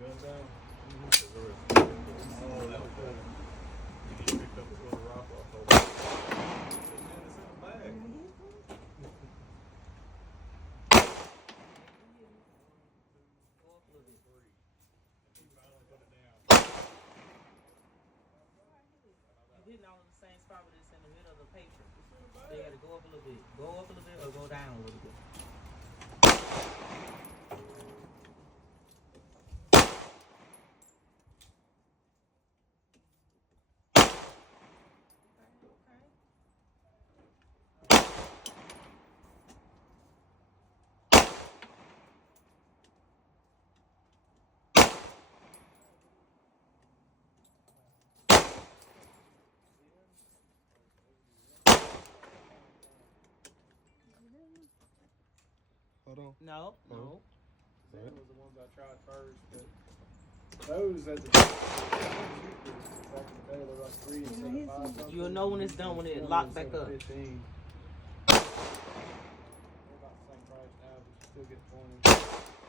gun down? Oh, that was good. You picked up a little rock off over there. Man, it's in the bag. Hitting all in the same spot, but it's in the middle of the paper. They got to go up a little bit. Go up a little bit or go down a little bit. Hold on. No, no. Those were the ones I tried first, but those at the back in the day, they're like 3 instead of 5 something. You'll know when it's done when it locks back up. 15. They're about the same price now, but you still get 20.